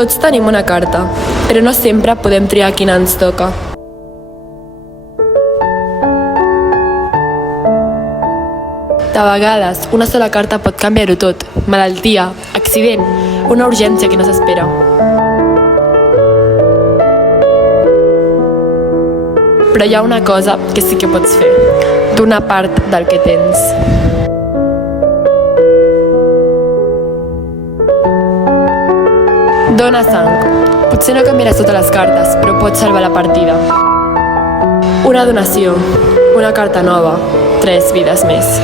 Tots tenim una carta, però no sempre podem triar quina ens toca. De vegades, una sola carta pot canviar-ho tot. Malaltia, accident, una urgència que no s'espera. Però hi ha una cosa que sí que pots fer. Donar part del que tens. Dona sang. Potser no canviaràs totes les cartes, però pots salvar la partida. Una donació, una carta nova, 3 vides més.